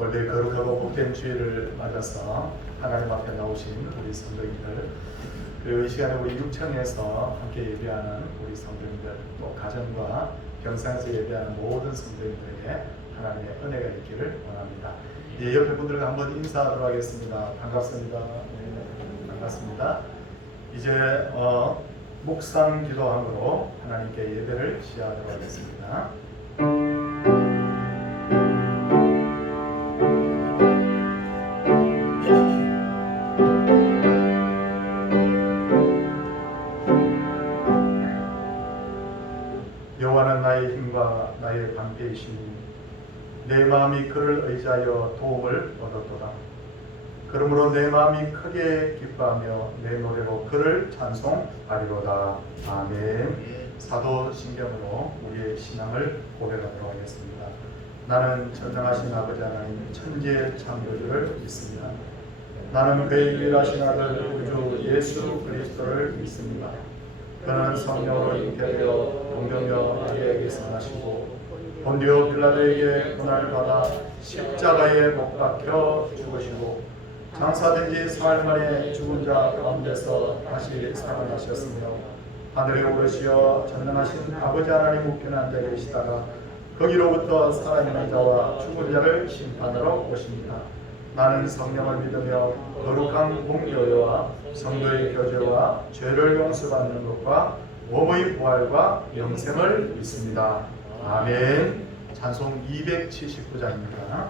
올해 거룩하고 복된 주일을 맞아서 하나님 앞에 나오신 우리 성도님들, 그리고 이 시간에 우리 육청에서 함께 예배하는 우리 성도님들, 또 가정과 병상에서 예배하는 모든 성도님들에게 하나님의 은혜가 있기를 원합니다. 예, 옆에 분들과 한번 인사하도록 하겠습니다. 반갑습니다. 네, 반갑습니다. 이제 묵상 기도함으로 하나님께 예배를 시작하도록 하겠습니다. 여호와는 나의 힘과 나의 방패이시니 내 마음이 그를 의지하여 도움을 얻었도다. 그러므로 내 마음이 크게 기뻐하며 내 노래로 그를 찬송하리로다. 아멘. 사도신경으로 우리의 신앙을 고백하도록 하겠습니다. 나는 전능하신 아버지 하나님 천지의 창조주를 믿습니다. 나는 그의 유일하신 아들 우주 예수 그리스도를 믿습니다. 그는 성령으로 잉태되어 동정녀 마리아에게서 나시고 본디오 빌라도에게 고난을 받아 십자가에 못 박혀 죽으시고 장사된 지 사흘 만에 죽은 자 가운데서 다시 살아나셨으며 하늘에 오르시어 전능하신 아버지 하나님 우편에 앉아 계시다가 거기로부터 살아있는 자와 죽은 자를 심판하러 오십니다. 나는 성령을 믿으며 거룩한 공교회와 성도의 교제와 죄를 용서받는 것과 몸의 부활과 영생을 믿습니다. 아멘. 찬송 279장입니다.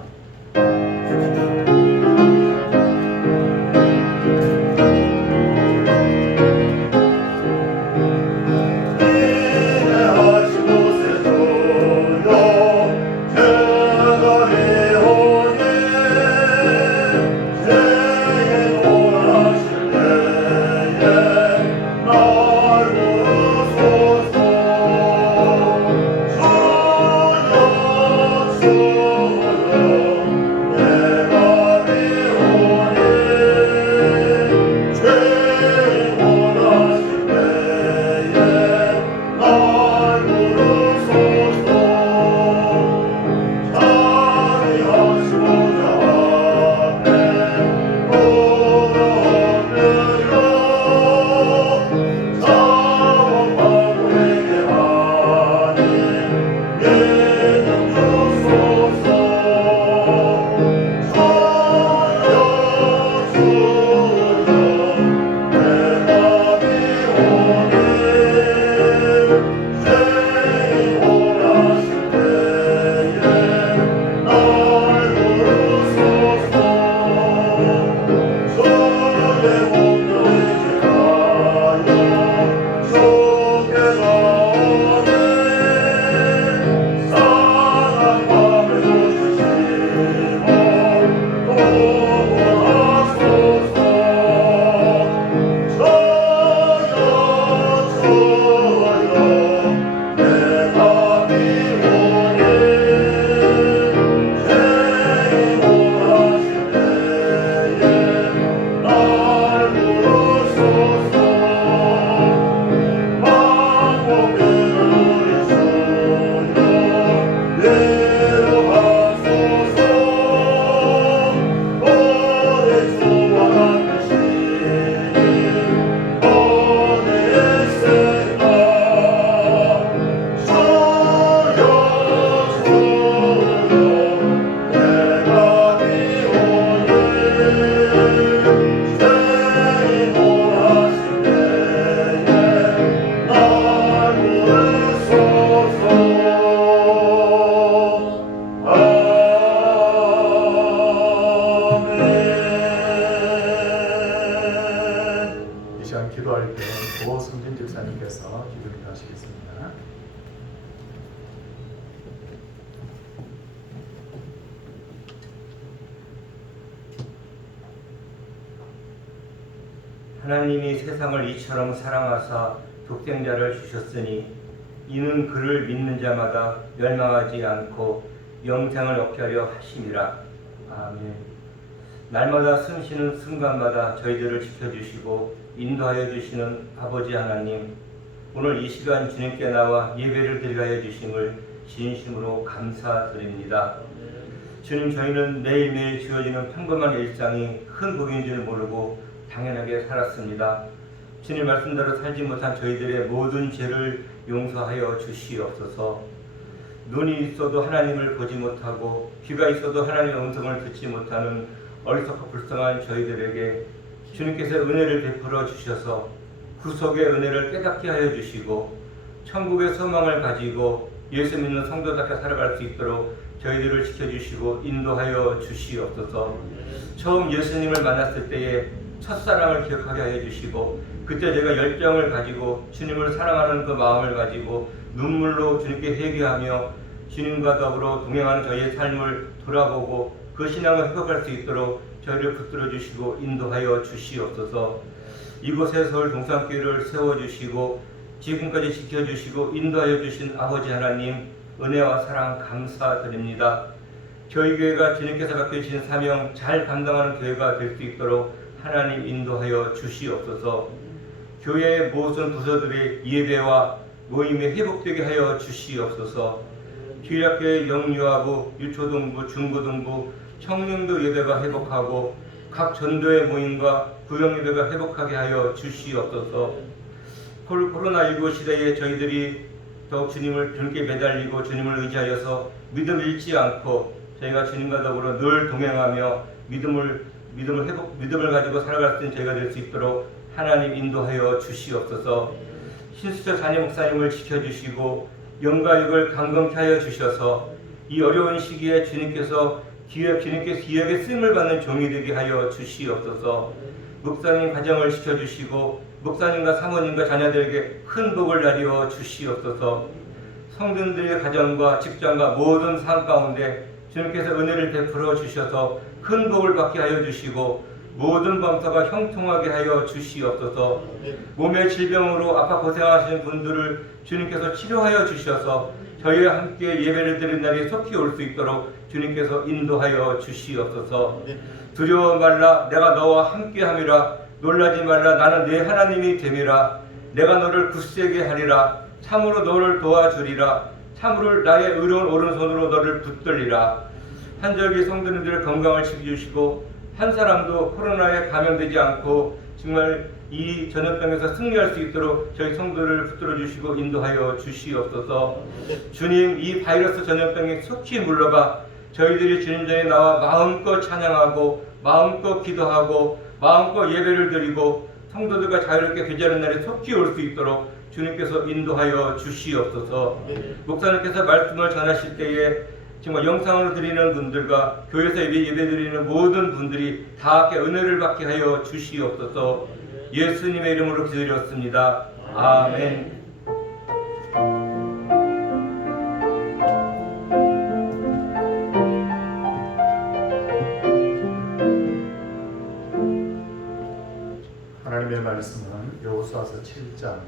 기도할 때 고승진 집사님께서 기도를 하시겠습니다. 하나님이 세상을 이처럼 사랑하사 독생자를 주셨으니 이는 그를 믿는 자마다 멸망하지 않고 영생을 얻게 하려 하심이라. 아멘. 날마다 숨쉬는 순간마다 저희들을 지켜주시고 인도하여 주시는 아버지 하나님, 오늘 이 시간 주님께 나와 예배를 드리게 하여 주심을 진심으로 감사드립니다. 주님, 저희는 매일매일 주어지는 평범한 일상이 큰 복인 줄 모르고 당연하게 살았습니다. 주님 말씀대로 살지 못한 저희들의 모든 죄를 용서하여 주시옵소서. 눈이 있어도 하나님을 보지 못하고 귀가 있어도 하나님의 음성을 듣지 못하는 어리석고 불쌍한 저희들에게 주님께서 은혜를 베풀어 주셔서 구속의 은혜를 깨닫게 하여 주시고 천국의 소망을 가지고 예수 믿는 성도답게 살아갈 수 있도록 저희들을 지켜주시고 인도하여 주시옵소서. 처음 예수님을 만났을 때에 첫사랑을 기억하게 하여 주시고 그때 제가 열정을 가지고 주님을 사랑하는 그 마음을 가지고 눈물로 주님께 회개하며 주님과 더불어 동행하는 저희의 삶을 돌아보고 그 신앙을 회복할 수 있도록 저희를 붙들어 주시고 인도하여 주시옵소서. 이곳에 서울 동산교회를 세워주시고 지금까지 지켜주시고 인도하여 주신 아버지 하나님, 은혜와 사랑 감사드립니다. 저희 교회가 주님께서 맡겨주신 사명 잘 감당하는 교회가 될 수 있도록 하나님 인도하여 주시옵소서. 교회의 모든 부서들의 예배와 모임이 회복되게 하여 주시옵소서. 주일학교의 영유아부, 유초등부, 중고등부, 청년도 예배가 회복하고 각 전도의 모임과 구역 예배가 회복하게 하여 주시옵소서. 코로나19 시대에 저희들이 더욱 주님께 매달리고 주님을 의지하여서 믿음을 잃지 않고 저희가 주님과 더불어 늘 동행하며 믿음을 가지고 살아갈 수 있는 저희가 될 수 있도록 하나님 인도하여 주시옵소서. 신수철 담임 목사님을 지켜주시고 영과 육을 강건케 하여 주셔서 이 어려운 시기에 주님께서 기업의 쓰임을 받는 종이 되게 하여 주시옵소서. 목사님 가정을 지켜주시고 목사님과 사모님과 자녀들에게 큰 복을 나리어 주시옵소서. 성도들의 가정과 직장과 모든 삶 가운데 주님께서 은혜를 베풀어 주셔서 큰 복을 받게 하여 주시고 모든 범사가 형통하게 하여 주시옵소서. 몸의 질병으로 아파 고생하시는 분들을 주님께서 치료하여 주셔서 저희와 함께 예배를 드린 날이 속히 올 수 있도록 주님께서 인도하여 주시옵소서. 두려워 말라, 내가 너와 함께함이라. 놀라지 말라, 나는 네 하나님이 됨이라. 내가 너를 굳세게 하리라. 참으로 너를 도와주리라. 참으로 나의 의로운 오른손으로 너를 붙들리라. 한절기 성도님들의 건강을 지켜주시고 한 사람도 코로나에 감염되지 않고 정말 이 전염병에서 승리할 수 있도록 저희 성도를 붙들어 주시고 인도하여 주시옵소서. 주님, 이 바이러스 전염병이 속히 물러가 저희들이 주님 전에 나와 마음껏 찬양하고 마음껏 기도하고 마음껏 예배를 드리고 성도들과 자유롭게 교제하는 날이 속히 올 수 있도록 주님께서 인도하여 주시옵소서. 목사님께서 말씀을 전하실 때에 정말 영상으로 드리는 분들과 교회에서 예배 드리는 모든 분들이 다 함께 은혜를 받게 하여 주시옵소서. 예수님의 이름으로 기도드렸습니다. 아멘. 하나님의 말씀은 여호수아서 7장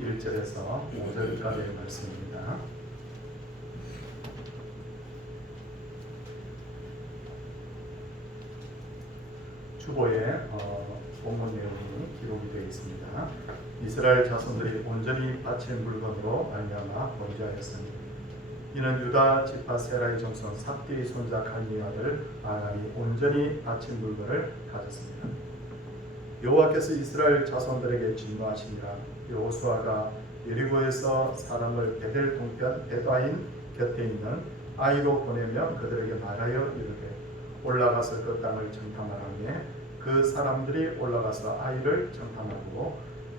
1절에서 5절까지의 말씀입니다. 주보에 본문 내용이 기록이 되어 있습니다. 이스라엘 자손들이 온전히 바친 물건으로 말미암아 범죄하였으니 이는 유다 지파 세라의 정손 삽디의 손자 갈미의 아들 아합이 온전히 바친 물건을 가졌습니다. 여호와께서 이스라엘 자손들에게 진노하시니라. 여호수아가 여리고에서 사람을 베델 동편 베다인 곁에 있는 아이로 보내며 그들에게 말하여 이르되 올라가서 그 땅을 정탐하라며 그 사람들이 올라가서 아이를 정탐하고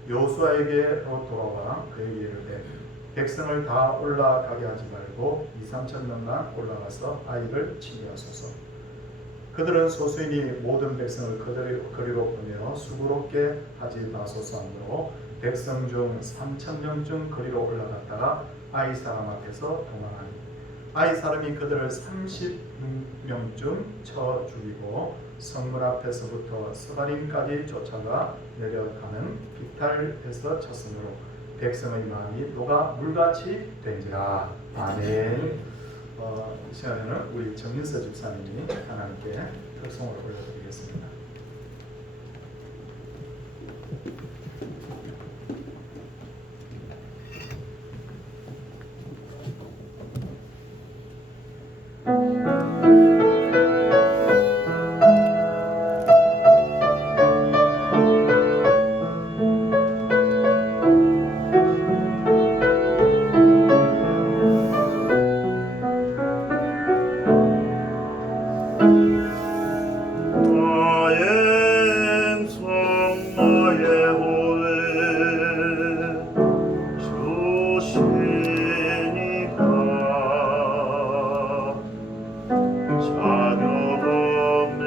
여호수아에게로 돌아와 그에게 이르되 백성을 다 올라가게 하지 말고 2-3천 명만 올라가서 아이를 치게 하소서. 그들은 소수이니 모든 백성을 그리로 보내어 수고롭게 하지 마소서 하므로 백성 중 3,000명 중 그리로 올라갔다가 아이 사람 앞에서 도망하니 아이 사람이 그들을 30명쯤 쳐 죽이고 성문 앞에서부터 스바림까지 쫓아가 내려가는 빅탈에서 쳤으므로 백성의 마음이 녹아 물같이 된지라. 아멘. 이 시간에는 우리 정민서 집사님이 하나님께 특송을 올려드리겠습니다. 나의 성 나의 호흡 주시니까 자격 없는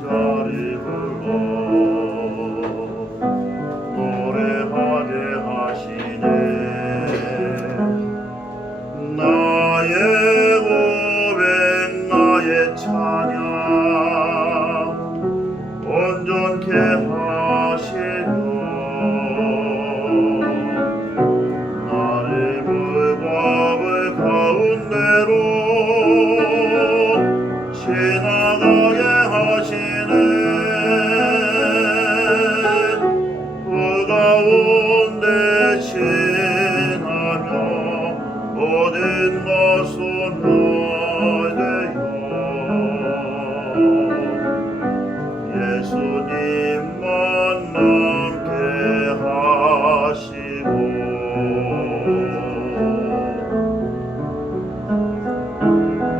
자를 불러 노래하게 하시네. 나의 고백 나의 찬양 온전케 하시며 나를 불법을 가운데로 지나가게 하시네. 그 가운데 지나며 모든 것은 멸되어 예수님만 남게 하시고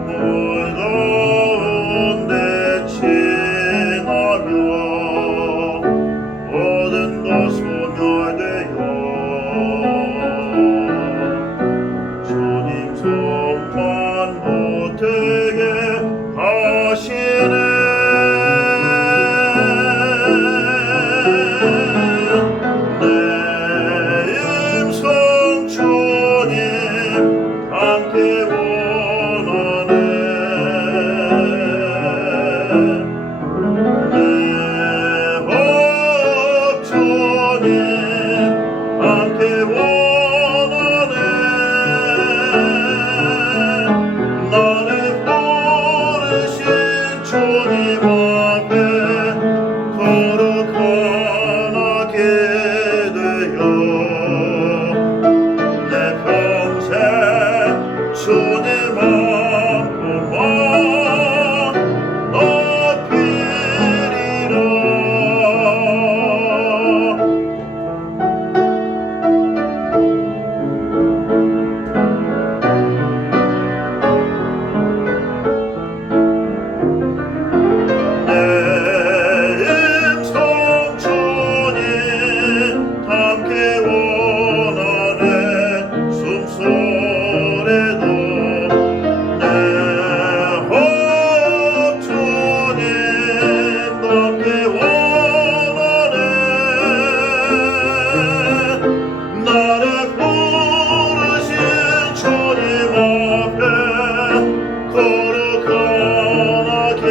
물 가운데 지나며 모든 것은 멸되어 주님 손만 못되게 하시네. 내 임성 주님 함께 원하네. 내 법 주님 함께 원하네. 나를 부르신 주님 앞에 거룩하게 되어 내 평생 주님 앞만 높이리라. 내 임성 주님 함께 원하네. 숨소리도 내 호흡 주님 함께 원하네. 나를 부르신 주님 앞에 거룩하게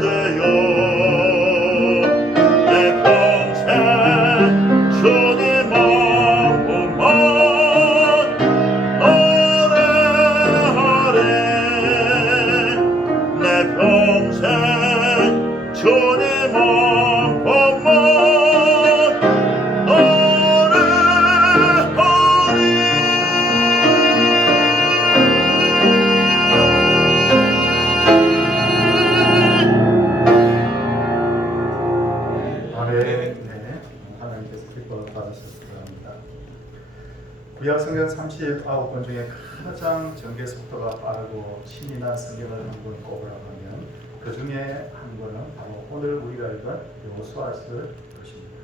되어 내 평생 주님 앞만 노래하리. 내 평생 주님 앞만 아멘. 네, 하나님께서 기뻐 받으셨을 겁니다. 구약 성경 39권 중에 가장 전개 속도가 빠르고 신이 난 성경을 한 권 꼽으라고 하면 그 중에 한 권은 바로 오늘 우리가 읽은 여호수아서를 것입니다.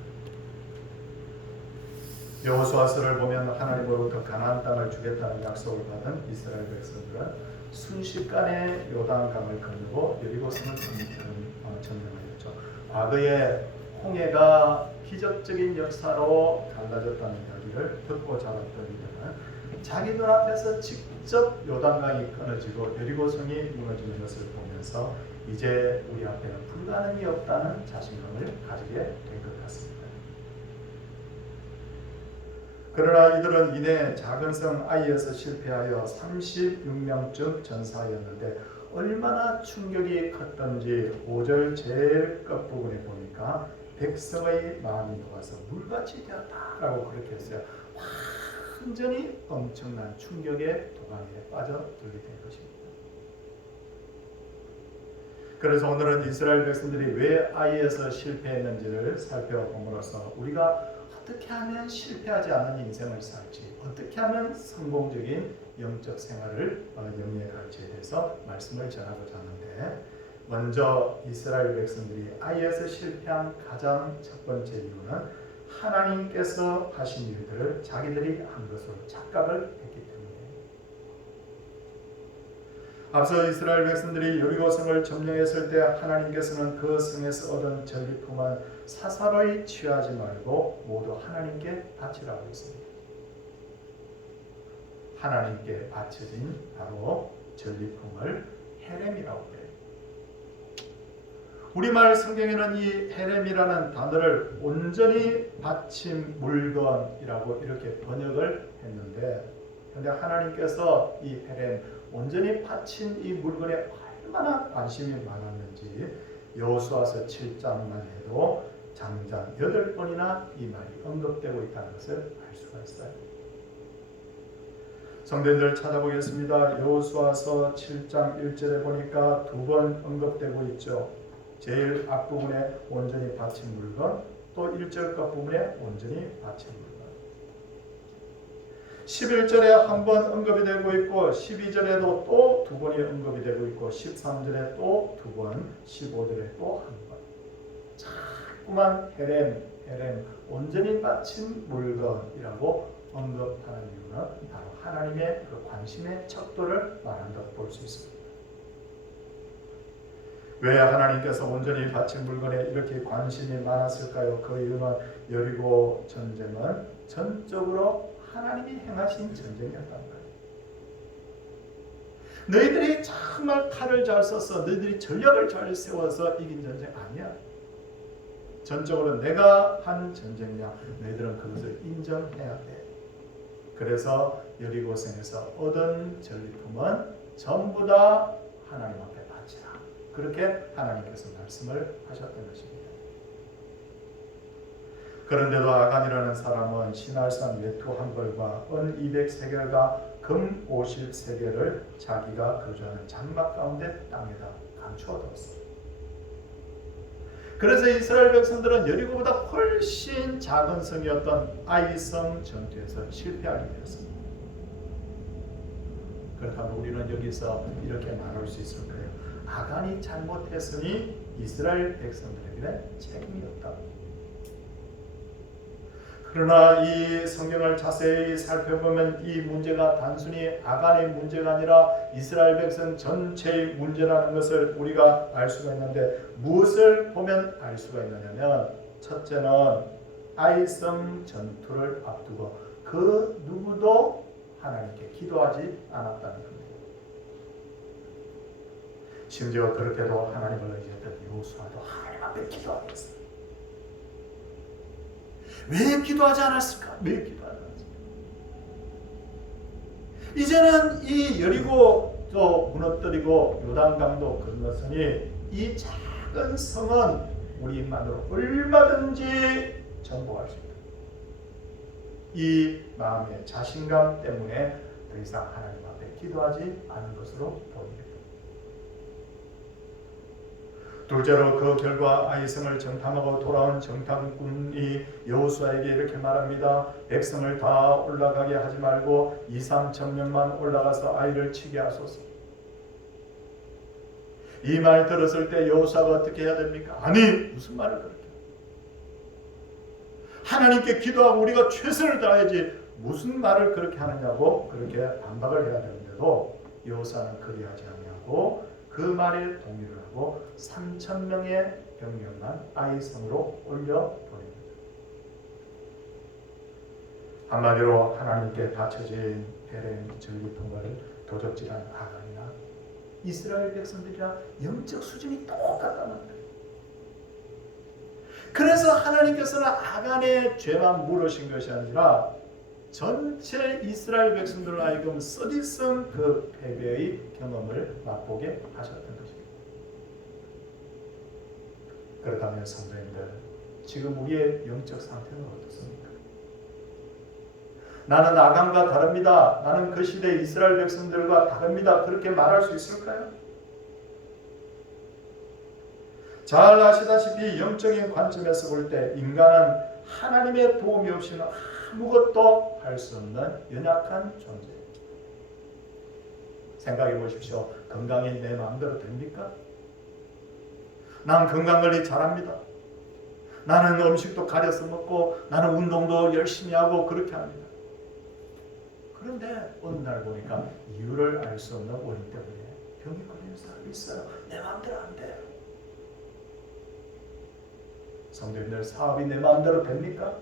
여호수아서를 보면 하나님으로부터 가나안 땅을 주겠다는 약속을 받은 이스라엘 백성들은 순식간에 요단강을 건너고 여리고성을 점령하였죠. 과거에 홍해가 기적적인 역사로 달라졌다는 이야기를 듣고 자랐던 이들은 자기 눈앞에서 직접 요단강이 끊어지고 여리고성이 무너지는 것을 보면서 이제 우리 앞에는 불가능이 없다는 자신감을 가지게 된 것 같습니다. 그러나 이들은 이내 작은 성 아이에서 실패하여 36명쯤 전사하였는데 얼마나 충격이 컸던지 5절 제일 끝부분에 보니까 백성의 마음이 녹아서 물같이 되었다라고 그렇게 했어요. 완전히 엄청난 충격의 도가니에 빠져들게 된 것입니다. 그래서 오늘은 이스라엘 백성들이 왜 아이에서 실패했는지를 살펴봄으로써 우리가 어떻게 하면 실패하지 않는 인생을 살지, 어떻게 하면 성공적인 영적 생활을 영위해 갈지에 대해서 말씀을 전하고자 하는데, 먼저 이스라엘 백성들이 아이에서 실패한 가장 첫 번째 이유는 하나님께서 하신 일들을 자기들이 한 것으로 착각을 했기 때문이에요. 앞서 이스라엘 백성들이 여리고 성을 점령했을 때 하나님께서는 그 성에서 얻은 전리품은 사사로이 취하지 말고 모두 하나님께 바치라고 했습니다. 하나님께 바쳐진 바로 전리품을 헤렘이라고 해요. 우리말 성경에는 이 헤렘이라는 단어를 온전히 바친 물건이라고 이렇게 번역을 했는데, 그런데 하나님께서 이 헤렘, 온전히 바친 이 물건에 얼마나 관심이 많았는지 여호수아서 7장만 해도 장장 8번이나 이 말이 언급되고 있다는 것을 알 수가 있어요. 성도님들 찾아보겠습니다. 여호수아서 7장 1절에 보니까 2번 언급되고 있죠. 제일 앞부분에 온전히 바친 물건, 또 1절 끝부분에 온전히 바친 물건. 11절에 한 번 언급이 되고 있고 12절에도 또 2번이 언급이 되고 있고 13절에 또 2번, 15절에 또 한 번. 자꾸만 헤렘, 온전히 바친 물건이라고 언급하는 이유는 바로 하나님의 그 관심의 척도를 말한다고 볼 수 있습니다. 왜 하나님께서 온전히 바친 물건에 이렇게 관심이 많았을까요? 그 이유는 여리고 전쟁은 전적으로 하나님이 행하신 전쟁이었단 말이에요. 너희들이 정말 칼을 잘 써서 너희들이 전략을 잘 세워서 이긴 전쟁 아니야. 전적으로 내가 한 전쟁이야. 너희들은 그것을 인정해야 돼. 그래서 여리고성에서 얻은 전리품은 전부 다 하나님 앞에 바치라. 그렇게 하나님께서 말씀을 하셨던 것입니다. 그런데도 아간이라는 사람은 신할산 외투 한 벌과 은 200세겔과 금 50세겔을 자기가 거주하는 장막 가운데 땅에다 감추어 뒀어요. 그래서 이스라엘 백성들은 여리고보다 훨씬 작은 성이었던 아이성 전투에서 실패하게 되었습니다. 그렇다면 우리는 여기서 이렇게 말할 수 있을 거예요. 아간이 잘못했으니 이스라엘 백성들에게 책임이었다. 그러나 이 성경을 자세히 살펴보면 이 문제가 단순히 아간의 문제가 아니라 이스라엘 백성 전체의 문제라는 것을 우리가 알 수가 있는데, 무엇을 보면 알 수가 있느냐면, 첫째는 아이성 전투를 앞두고 그 누구도 하나님께 기도하지 않았다는 겁니다. 심지어 그렇게도 하나님을 의지했던 여호수아도 하나님 앞에 기도하고 있어요. 왜 기도하지 않았을까? 왜 기도하지 않았을까? 이제는 이 여리고도 무너뜨리고 요단강도 건넜으니 이 작은 성은 우리 힘만으로 얼마든지 정복할 수 있다. 이 마음의 자신감 때문에 더 이상 하나님 앞에 기도하지 않은 것으로 보입니다. 둘째로 그 결과 아이성을 정탐하고 돌아온 정탐꾼이 여호수아에게 이렇게 말합니다. 백성을 다 올라가게 하지 말고 2-3천 명만 올라가서 아이를 치게 하소서. 이 말 들었을 때 여호수아가 어떻게 해야 됩니까? 아니, 무슨 말을 그렇게 해요? 하나님께 기도하고 우리가 최선을 다해야지 무슨 말을 그렇게 하느냐고 그렇게 반박을 해야 되는데도 여호수아는 그리하지 아니하고 그 말에 동의를 하고 3,000명의 병력만 아이성으로 올려보냅니다. 한마디로 하나님께 바쳐진 헤렘 전리품을 도적질한 아간이나 이스라엘 백성들이랑 영적 수준이 똑같다는 거예요. 그래서 하나님께서는 아간의 죄만 물으신 것이 아니라 전체 이스라엘 백성들을 하여금 쓰디쓴 그 패배의 경험을 맛보게 하셨던 것입니다. 그렇다면 성도님들, 지금 우리의 영적 상태는 어떻습니까? 나는 아간과 다릅니다. 나는 그 시대 이스라엘 백성들과 다릅니다. 그렇게 말할 수 있을까요? 잘 아시다시피 영적인 관점에서 볼 때 인간은 하나님의 도움이 없이는 아무것도 할 수 없는 연약한 존재입니다. 생각해 보십시오. 건강이 내 마음대로 됩니까? 난 건강관리 잘합니다. 나는 음식도 가려서 먹고 나는 운동도 열심히 하고 그렇게 합니다. 그런데 어느 날 보니까 이유를 알 수 없는 원인 때문에 병이 걸리는 사람이 있어요. 내 마음대로 안 돼요. 성도님들, 사업이 내 마음대로 됩니까?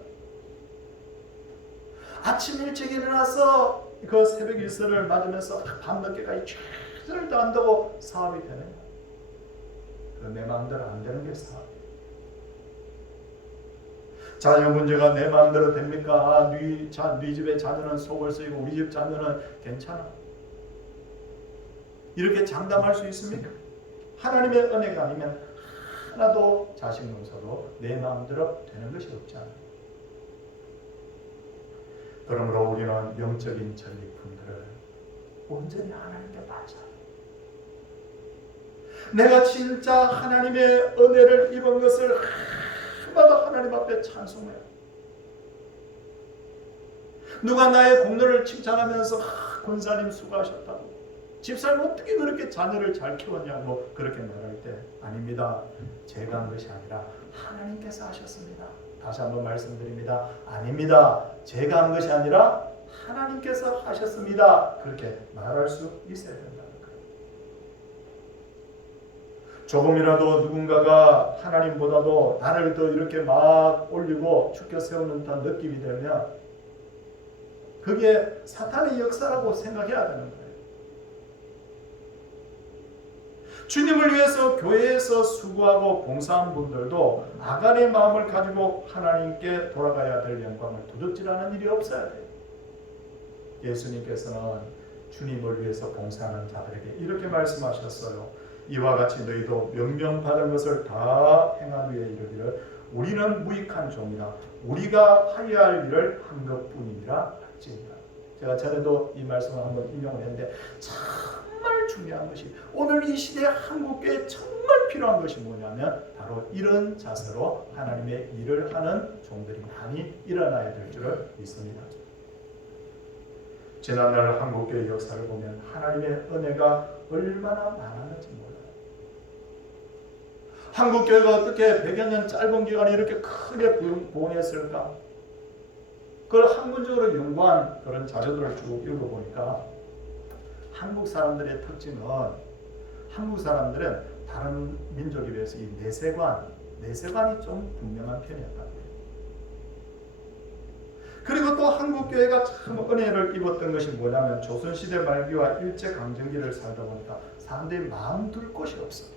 아침 일찍 일어나서 그 새벽 일선을 맞으면서 밤늦게까지 최선을 다한다고 사업이 되느냐? 내 마음대로 안 되는 게 사업이에요. 자녀 문제가 내 마음대로 됩니까? 네 집의 자녀는 속을 쓰이고 우리 집 자녀는 괜찮아. 이렇게 장담할 수 있습니까? 하나님의 은혜가 아니면 하나도 자식 농사도 내 마음대로 되는 것이 없지 않아요. 그러므로 우리는 영적인 전리품들을 온전히 하나님께 바쳐야 해요. 내가 진짜 하나님의 은혜를 입은 것을 해마다 하나님 앞에 찬송해요. 누가 나의 공로를 칭찬하면서 권사님 수고하셨다고, 집사님 어떻게 그렇게 자녀를 잘 키웠냐고 그렇게 말할 때 아닙니다. 제가 한 것이 아니라 하나님께서 하셨습니다. 다시 한번 말씀드립니다. 아닙니다. 제가 한 것이 아니라 하나님께서 하셨습니다. 그렇게 말할 수 있어야 된다는 거예요. 조금이라도 누군가가 하나님보다도 나를 더 이렇게 막 올리고 축켜 세우는 듯한 느낌이 들면 그게 사탄의 역사라고 생각해야 되는 거예요. 주님을 위해서 교회에서 수고하고 봉사한 분들도 아간의 마음을 가지고 하나님께 돌아가야 될 영광을 도둑질하는 일이 없어야 돼요. 예수님께서는 주님을 위해서 봉사하는 자들에게 이렇게 말씀하셨어요. 이와 같이 너희도 명령받은 것을 다 행한 후에 이르기를 우리는 무익한 종이라 우리가 하여야 할 일을 한 것뿐이라 할지니라. 제가 전에도 이 말씀을 한번 인용을 했는데 정말 중요한 것이 오늘 이 시대 한국교회에 정말 필요한 것이 뭐냐면 바로 이런 자세로 하나님의 일을 하는 종들이 많이 일어나야 될 줄을 믿습니다. 지난날 한국교회 역사를 보면 하나님의 은혜가 얼마나 많았는지 몰라요. 한국교회가 어떻게 100여 년 짧은 기간에 이렇게 크게 부흥했을까? 그걸 학문적으로 연구한 그런 자료들을 쭉 읽어보니까 한국 사람들의 특징은 한국 사람들은 다른 민족에 비해서 이 내세관이 좀 분명한 편이었다. 그리고 또 한국교회가 참 은혜를 입었던 것이 뭐냐면 조선시대 말기와 일제강점기를 살다 보니까 사람들이 마음 둘 곳이 없어요.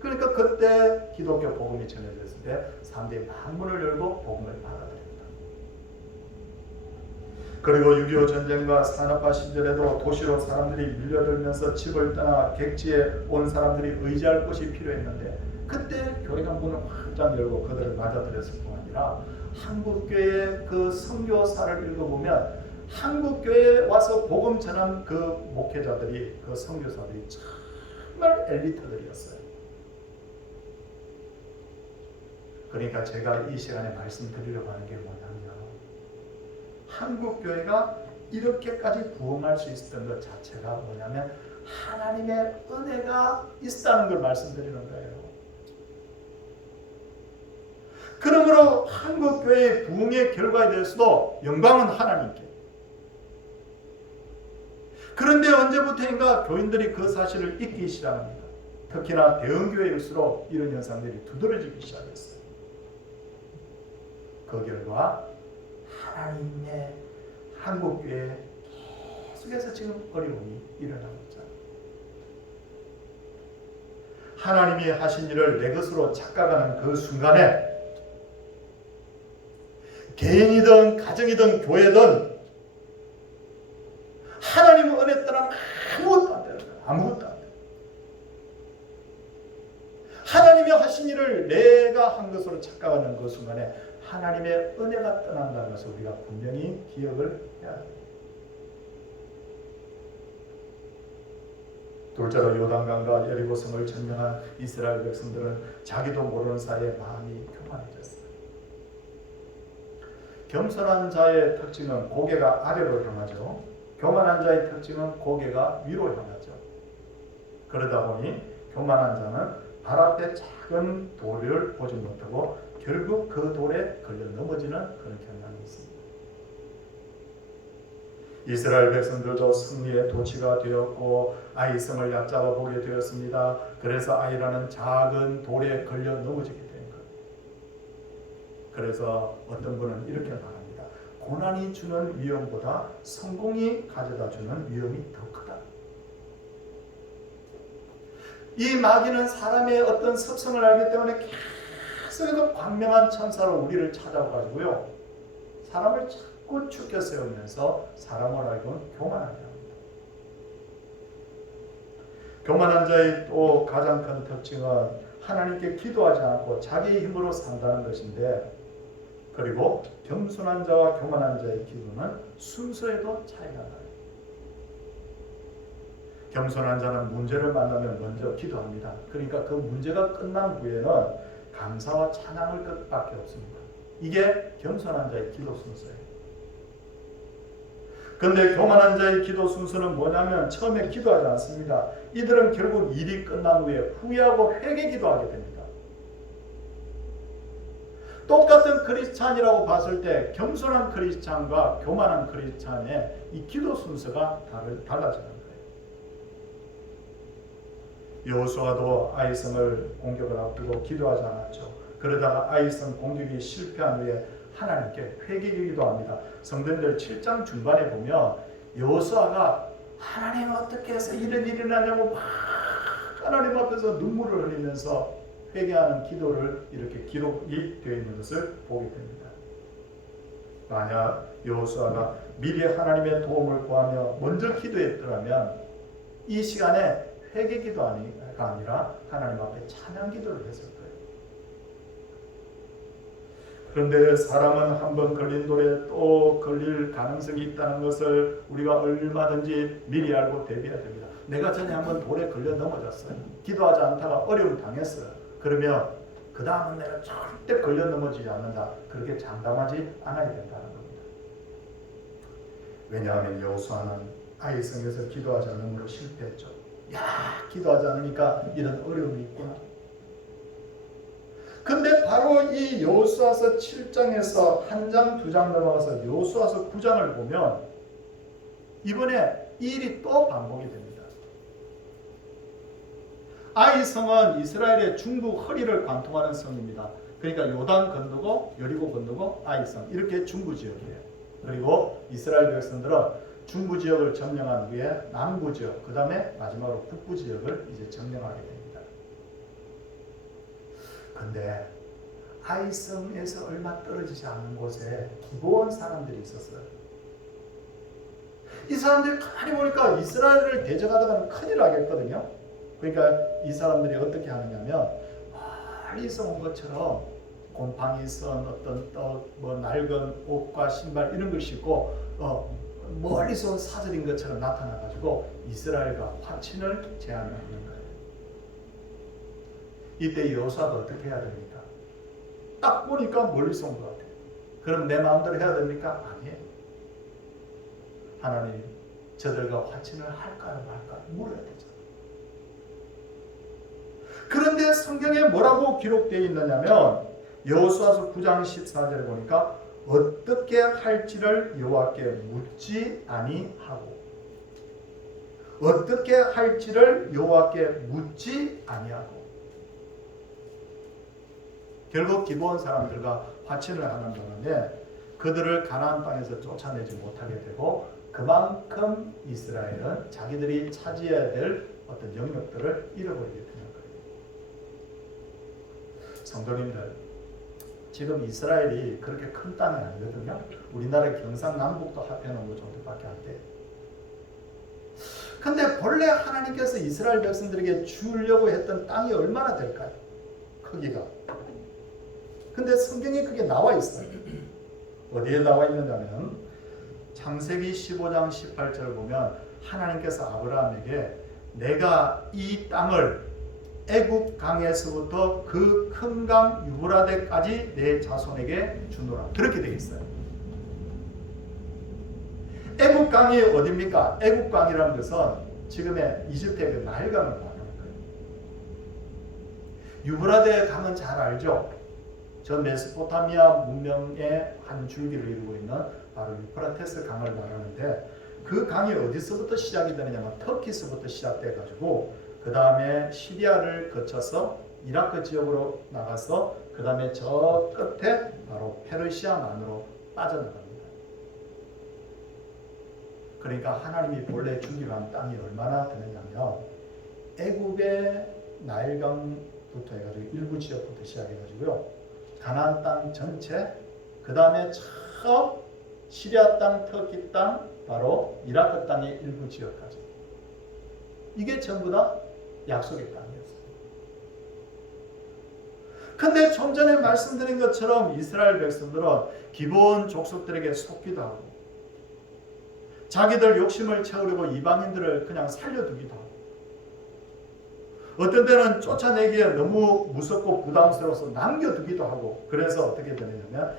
그러니까 그때 기독교 복음이 전해졌을 때 사람들이 마음문을 열고 복음을 받아들였다. 그리고 6.25 전쟁과 산업화 시절에도 도시로 사람들이 밀려들면서 집을 떠나 객지에 온 사람들이 의지할 곳이 필요했는데 그때 교회가 문을 활짝 열고 그들을 맞아들였을 뿐 아니라 한국교회의 그 선교사를 읽어보면 한국교회에 와서 복음 전한 그 목회자들이 그 선교사들이 정말 엘리트들이었어요. 그러니까 제가 이 시간에 말씀드리려고 하는 게 뭐냐면 한국교회가 이렇게까지 부흥할 수 있었던 것 자체가 뭐냐면 하나님의 은혜가 있다는 걸 말씀드리는 거예요. 그러므로 한국교회의 부흥의 결과에 대해서도 영광은 하나님께. 그런데 언제부터인가 교인들이 그 사실을 잊기 시작합니다. 특히나 대형교회일수록 이런 현상들이 두드러지기 시작했어요. 그 결과 하나님의 한국교회 계속해서 지금 어려움이 일어나고 있잖아요. 하나님이 하신 일을 내 것으로 착각하는 그 순간에 개인이든 가정이든 교회든 하나님의 은혜 떠나면 아무것도 안 되는 거예요. 아무것도 안 돼요. 하나님이 하신 일을 내가 한 것으로 착각하는 그 순간에 하나님의 은혜가 떠난다는 것을 우리가 분명히 기억을 해야 합니다. 둘째로 요단강과 여리고성을 점령한 이스라엘 백성들은 자기도 모르는 사이에 마음이 교만해졌어요. 겸손한 자의 특징은 고개가 아래로 향하죠. 교만한 자의 특징은 고개가 위로 향하죠. 그러다 보니 교만한 자는 발 앞에 작은 돌을 보지 못하고 결국 그 돌에 걸려 넘어지는 그런 경향이 있습니다. 이스라엘 백성들도 승리의 도취가 되었고 아이성을 얕잡아 보게 되었습니다. 그래서 아이라는 작은 돌에 걸려 넘어지게 된 거예요. 그래서 어떤 분은 이렇게 말합니다. 고난이 주는 위험보다 성공이 가져다 주는 위험이 더 크다. 이 마귀는 사람의 어떤 습성을 알기 때문에 계속해서 광명한 천사로 우리를 찾아가지고요, 사람을 자꾸 죽여 세우면서 사람을 알고 교만하게 합니다. 교만한 자의 또 가장 큰 특징은 하나님께 기도하지 않고 자기의 힘으로 산다는 것인데, 그리고 겸손한 자와 교만한 자의 기도는 순서에도 차이가 나요. 겸손한 자는 문제를 만나면 먼저 기도합니다. 그러니까 그 문제가 끝난 후에는 감사와 찬양을 끝밖에 없습니다. 이게 겸손한 자의 기도 순서예요. 그런데 교만한 자의 기도 순서는 뭐냐면 처음에 기도하지 않습니다. 이들은 결국 일이 끝난 후에 후회하고 회개 기도하게 됩니다. 똑같은 크리스찬이라고 봤을 때 겸손한 크리스찬과 교만한 크리스찬의 이 기도 순서가 달라지는 거예요. 여호수아도 아이성을 공격을 앞두고 기도하지 않았죠. 그러다가 아이성 공격이 실패한 후에 하나님께 회개기도 합니다. 성도님들 7장 중반에 보면 여호수아가 하나님 어떻게 해서 이런 일이 나냐고 막 하나님 앞에서 눈물을 흘리면서 회개하는 기도를 이렇게 기록이 되어 있는 것을 보게 됩니다. 만약 여호수아가 미리 하나님의 도움을 구하며 먼저 기도했더라면 이 시간에 회개 기도가 아니라 하나님 앞에 찬양 기도를 했을 거예요. 그런데 사람은 한번 걸린 돌에 또 걸릴 가능성이 있다는 것을 우리가 얼마든지 미리 알고 대비해야 됩니다. 내가 전에 한번 돌에 걸려 넘어졌어요. 기도하지 않다가 어려움 당했어요. 그러면 그 다음은 내가 절대 걸려 넘어지지 않는다. 그렇게 장담하지 않아야 된다는 겁니다. 왜냐하면 여호수아는 아이성에서 기도하지 않음으로 실패했죠. 기도하지 않으니까 이런 어려움이 있구나. 근데 바로 이 여호수아서 7장에서 한 장, 두 장 넘어가서 여호수아서 9장을 보면 이번에 이 일이 또 반복이 됩니다. 아이성은 이스라엘의 중부 허리를 관통하는 성입니다. 그러니까 요단 건너고 여리고 건너고 아이성, 이렇게 중부 지역이에요. 그리고 이스라엘 백성들은 중부 지역을 점령한 후에 남부 지역, 그 다음에 마지막으로 북부 지역을 이제 점령하게 됩니다. 그런데 아이성에서 얼마 떨어지지 않은 곳에 기브온 사람들이 있었어요. 이 사람들이 가만히 보니까 이스라엘을 대적하다가는 큰일 나겠거든요. 그러니까 이 사람들이 어떻게 하느냐면 멀리서 온 것처럼 곰팡이 썬 어떤 떡, 낡은 옷과 신발 이런 걸 신고 멀리서 온 사절인 것처럼 나타나가지고 이스라엘과 화친을 제안을 하는 거예요. 이때 여호수아가 어떻게 해야 됩니까? 딱 보니까 멀리서 온 것 같아요. 그럼 내 마음대로 해야 됩니까? 아니에요. 하나님, 저들과 화친을 할까요 말까요? 물어야 되죠. 그런데 성경에 뭐라고 기록되어 있느냐면 여호수아서 9장 14절에 보니까 어떻게 할지를 여호와께 묻지 아니하고, 어떻게 할지를 여호와께 묻지 아니하고, 결국 기브온 사람들과 화친을 하는 동안에 그들을 가나안 땅에서 쫓아내지 못하게 되고, 그만큼 이스라엘은 자기들이 차지해야 될 어떤 영역들을 잃어버리게 되는 거예요. 성도님들, 지금 이스라엘이 그렇게 큰 땅이 아니거든요. 우리나라 경상남북도 합해놓은 것 정도밖에 안 돼요. 근데 본래 하나님께서 이스라엘 백성들에게 주려고 했던 땅이 얼마나 될까요? 크기가. 근데 성경에 그게 나와 있어요. 어디에 나와 있느냐면 창세기 15장 18절을 보면 하나님께서 아브라함에게 내가 이 땅을 애굽 강에서부터 그 큰 강 유브라데까지 내 자손에게 주노라. 그렇게 되어 있어요. 애굽 강이 어디입니까? 애굽 강이라는 것은 지금의 이집트의 그 나일강을 말하는 거예요. 유브라데 강은 잘 알죠? 저 메소포타미아 문명의 한 줄기를 이루고 있는 바로 유프라테스 강을 말하는데, 그 강이 어디서부터 시작이 되느냐면 터키서부터 시작돼 가지고 그 다음에 시리아를 거쳐서 이라크 지역으로 나가서 그 다음에 저 끝에 바로 페르시아만으로 빠져나갑니다. 그러니까 하나님이 본래 주기로 한 땅이 얼마나 되느냐면 애굽의 나일강부터 해가지고 일부 지역부터 시작해가지고요, 가나안 땅 전체, 그 다음에 저 시리아 땅, 터키 땅, 바로 이라크 땅의 일부 지역까지, 이게 전부 다 약속의 땅이었어요. 근데 좀 전에 말씀드린 것처럼 이스라엘 백성들은 기본 족속들에게 속기도 하고 자기들 욕심을 채우려고 이방인들을 그냥 살려두기도 하고, 어떤 때는 쫓아내기에 너무 무섭고 부담스러워서 남겨두기도 하고, 그래서 어떻게 되느냐면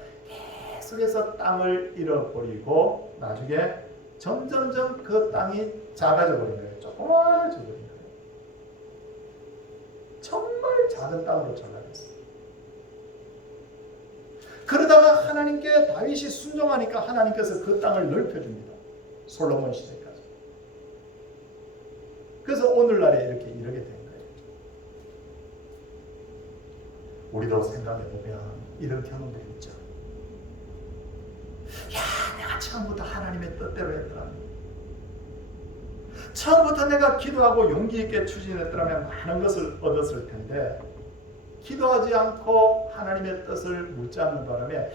계속해서 땅을 잃어버리고 나중에 점점점 그 땅이 작아져 버린 거예요. 조그마해져 버린 거예요. 정말 작은 땅으로 전락했어요. 그러다가 하나님께 다윗이 순종하니까 하나님께서 그 땅을 넓혀줍니다. 솔로몬 시대까지. 그래서 오늘날에 이렇게 이르게 된 거예요. 우리도 생각해보면 이런 경험들이 있죠. 야, 내가 처음부터 하나님의 뜻대로 했더라면, 처음부터 내가 기도하고 용기 있게 추진했더라면 많은 것을 얻었을 텐데, 기도하지 않고 하나님의 뜻을 묻지 않는 바람에, 야,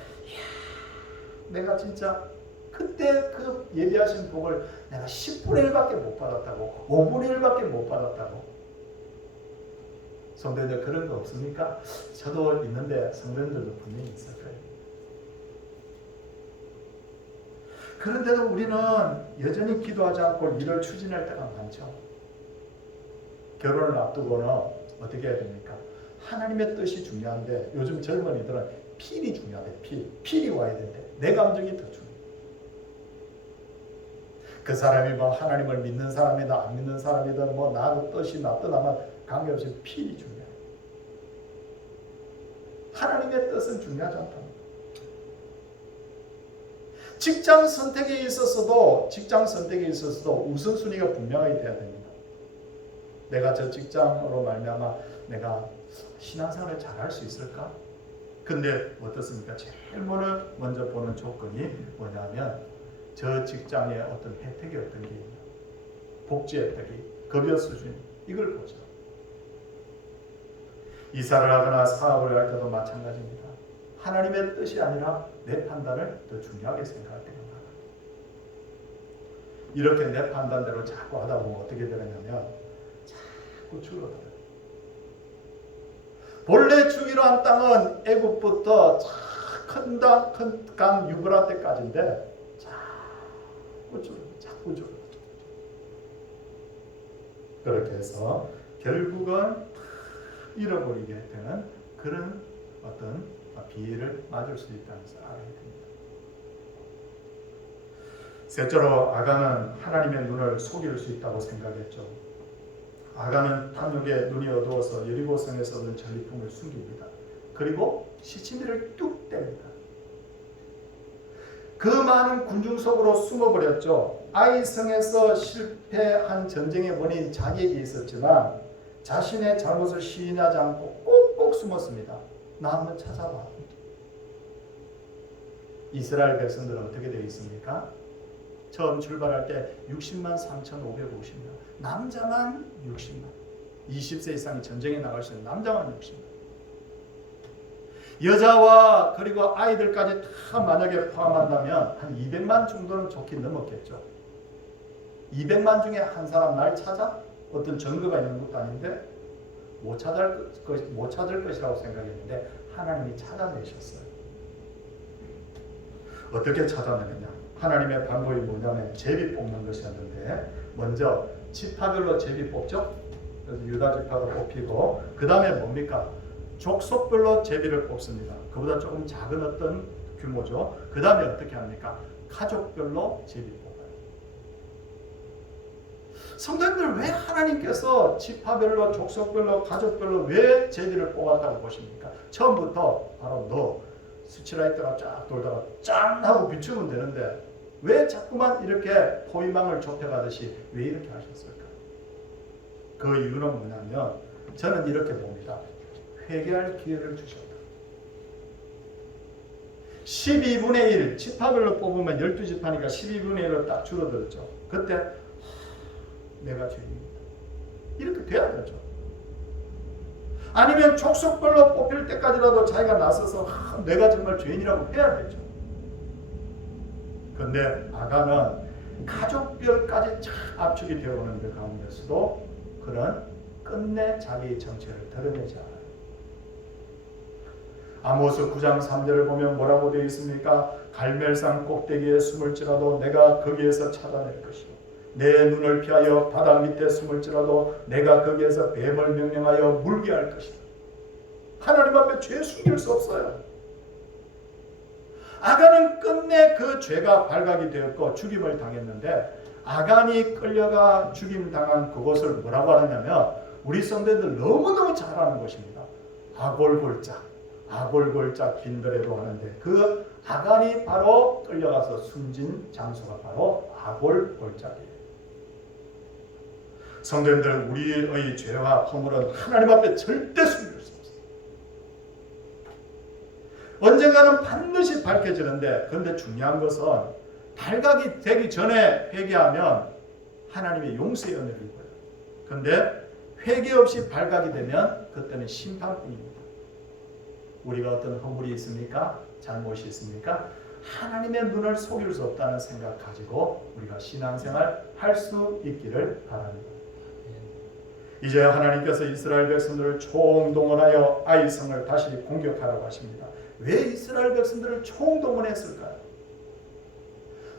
내가 진짜 그때 그 예비하신 복을 내가 10분의 1밖에 못 받았다고, 5분의 1밖에 못 받았다고. 성도님들 그런 거 없습니까? 저도 있는데 성도님들도 분명히 있을 거예요. 그런데도 우리는 여전히 기도하지 않고 일을 추진할 때가 많죠. 결혼을 앞두고는 어떻게 해야 됩니까? 하나님의 뜻이 중요한데 요즘 젊은이들은 필이 중요하대. 필이 와야 된대. 내 감정이 더 중요해. 그 사람이 뭐 하나님을 믿는 사람이든 안 믿는 사람이든 뭐 나하고 뜻이 낫든 아마 관계없이 필이 중요해. 하나님의 뜻은 중요하지 않다. 직장 선택에 있어서도 우선순위가 분명하게 돼야 됩니다. 내가 저 직장으로 말미암아 내가 신앙생활을 잘할 수 있을까? 근데 어떻습니까? 제일 먼저 보는 조건이 뭐냐면 저 직장의 어떤 혜택이 어떤 게 있냐, 복지 혜택이, 급여 수준, 이걸 보죠. 이사를 하거나 사업을 할 때도 마찬가지입니다. 하나님의 뜻이 아니라 내 판단을 더 중요하게 생각할 때가 많아요. 이렇게 내 판단대로 자꾸 하다 보면 어떻게 되느냐면 자꾸 줄어들어요. 본래 주기로 한 땅은 애굽부터 큰 강 유브라데까지인데 자꾸 줄어들어요. 그렇게 해서 결국은 잃어버리게 되는 그런 어떤 비애를 맞을 수 있다는 것을 알아야 됩니다. 셋째로, 아간은 하나님의 눈을 속일 수 있다고 생각했죠. 아간은 탐욕에 눈이 어두워서 여리고성에서 얻은 전리품을 숨깁니다. 그리고 시치미를 뚝 뗍니다. 그 많은 군중 속으로 숨어버렸죠. 아이성에서 실패한 전쟁의 원인 자객이 있었지만 자신의 잘못을 시인하지 않고 꼭꼭 숨었습니다. 나 한번 찾아봐. 이스라엘 백성들은 어떻게 되어 있습니까? 처음 출발할 때 60만 3,550명, 남자만 60만, 20세 이상이 전쟁에 나갈 수 있는 남자만 60만, 여자와 그리고 아이들까지 다 만약에 포함한다면 한 200만 정도는 좋게 넘었겠죠. 200만 중에 한 사람 날 찾아? 어떤 증거가 있는 것도 아닌데 못 찾을 것이라고 생각했는데 하나님이 찾아내셨어요. 어떻게 찾아내느냐? 하나님의 방법이 뭐냐면 제비 뽑는 것이었는데, 먼저 지파별로 제비 뽑죠. 그래서 유다 지파가 뽑히고, 그 다음에 뭡니까? 족속별로 제비를 뽑습니다. 그보다 조금 작은 어떤 규모죠. 그 다음에 어떻게 합니까? 가족별로 제비 뽑아요. 성도님들, 왜 하나님께서 지파별로, 족속별로, 가족별로 왜 제비를 뽑았다고 보십니까? 처음부터 바로 너 스치라이트가 쫙 돌다가 짠 하고 비추면 되는데 왜 자꾸만 이렇게 포위망을 좁혀가듯이 왜 이렇게 하셨을까? 그 이유는 뭐냐면 저는 이렇게 봅니다. 회개할 기회를 주셨다. 12분의 1, 지파별로 뽑으면 12지파니까 12분의 1로 딱 줄어들었죠. 그때 내가 죄인입니다. 이렇게 돼야 되죠. 아니면 족속별로 뽑힐 때까지라도 자기가 나서서 내가 정말 죄인이라고 해야 되죠. 그런데 아간은 가족별까지 쫙 압축이 되어오는 그 가운데서도 그는 끝내 자기의 정체를 드러내지 않아요. 아모스 9장 3절을 보면 뭐라고 되어 있습니까? 갈멜산 꼭대기에 숨을지라도 내가 거기에서 찾아낼 것이요 내 눈을 피하여 바다 밑에 숨을지라도 내가 거기에서 뱀을 명령하여 물게 할 것이다. 하나님 앞에 죄 숨길 수 없어요. 아간은 끝내 그 죄가 발각이 되었고 죽임을 당했는데 아간이 끌려가 죽임 당한 그것을 뭐라고 하느냐면 우리 성도들 너무너무 잘 아는 것입니다. 아골골짝 빈들에도 하는데 그 아간이 바로 끌려가서 숨진 장소가 바로 아골골짝이에요. 성도님들, 우리의 죄와 허물은 하나님 앞에 절대 숨길 수 없어요. 언젠가는 반드시 밝혀지는데 그런데 중요한 것은 발각이 되기 전에 회개하면 하나님의 용서의 은혜를 입어요. 그런데 회개 없이 발각이 되면 그때는 심판뿐입니다. 우리가 어떤 허물이 있습니까? 잘못이 있습니까? 하나님의 눈을 속일 수 없다는 생각 가지고 우리가 신앙생활 할 수 있기를 바랍니다. 이제 하나님께서 이스라엘 백성들을 총동원하여 아이성을 다시 공격하라고 하십니다. 왜 이스라엘 백성들을 총동원했을까요?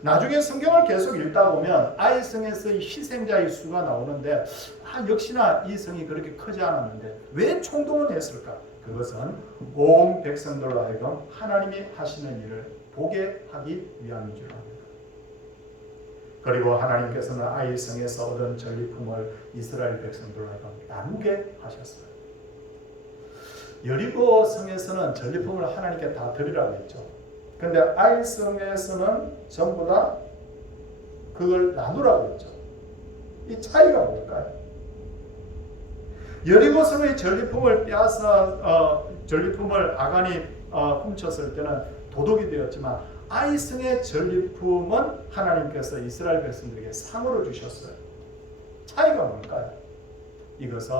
나중에 성경을 계속 읽다 보면 아이성에서의 희생자의 수가 나오는데 역시나 이 성이 그렇게 크지 않았는데 왜 총동원했을까? 그것은 온 백성들로 하여금 하나님이 하시는 일을 보게 하기 위함인 줄 압니다. 그리고 하나님께서는 아이성에서 얻은 전리품을 이스라엘 백성들로 하여금 나누게 하셨어요. 여리고 성에서는 전리품을 하나님께 다 드리라고 했죠. 그런데 아이성에서는 전부 다 그걸 나누라고 했죠. 이 차이가 뭘까요? 여리고성의 전리품을 빼앗아 전리품을 아간이 훔쳤을 때는 도둑이 되었지만 아이성의 전리품은 하나님께서 이스라엘 백성들에게 상으로 주셨어요. 차이가 뭘까요? 이것은